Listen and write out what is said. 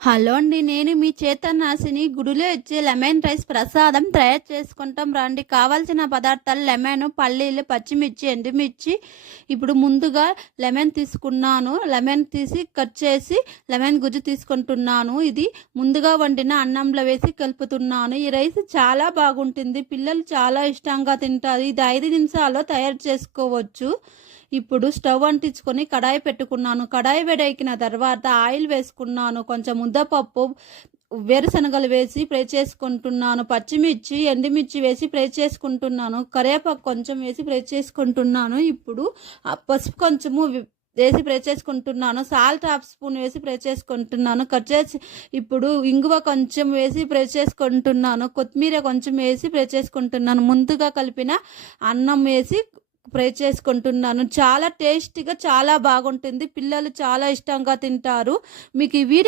Hello అండి. నేను మీ చేతనాశిని గుడిలో ఇచ్చే లెమన్ రైస్ ప్రసాదం తయారు చేసుకుంటాం రండి. కావాల్సిన పదార్థాలు లెమను, పల్లీలు, పచ్చిమిర్చి, ఎండుమిర్చి. ఇప్పుడు ముందుగా లెమన్ తీసుకున్నాను. లెమన్ తీసి కట్ చేసి లెమన్ గుజ్జు తీసుకుంటున్నాను. ఇది ముందుగా వండిన అన్నంలో వేసి కలుపుతున్నాను. ఈ రైస్ చాలా బాగుంటుంది. పిల్లలు చాలా ఇష్టంగా తింటారు. ఇది 5 నిమిషాల్లో తయారు చేసుకోవచ్చు. ఇప్పుడు స్టవ్ అంటించుకొని కడాయి పెట్టుకున్నాను. కడాయి వేడెక్కిన తర్వాత ఆయిల్ వేసుకున్నాను. కొంచెం ముద్దపప్పు, వేరుశనగలు వేసి ఫ్రై చేసుకుంటున్నాను. పచ్చిమిర్చి, ఎండుమిర్చి వేసి ఫ్రై చేసుకుంటున్నాను. కరివేపాకు కొంచెం వేసి ఫ్రై చేసుకుంటున్నాను. ఇప్పుడు పసుపు కొంచెము వేసి ఫ్రై చేసుకుంటున్నాను. సాల్ట్ హాఫ్ స్పూన్ వేసి ఫ్రై చేసుకుంటున్నాను. కట్ చేసి ఇప్పుడు ఇంగువ కొంచెం వేసి ఫ్రై చేసుకుంటున్నాను. కొత్తిమీర కొంచెం వేసి ఫ్రై చేసుకుంటున్నాను. ముందుగా కలిపిన అన్నం వేసి ఫ్రై చేసుకుంటున్నాను. చాలా టేస్టీగా చాలా బాగుంటుంది. పిల్లలు చాలా ఇష్టంగా తింటారు. మీకు ఈ వీడియో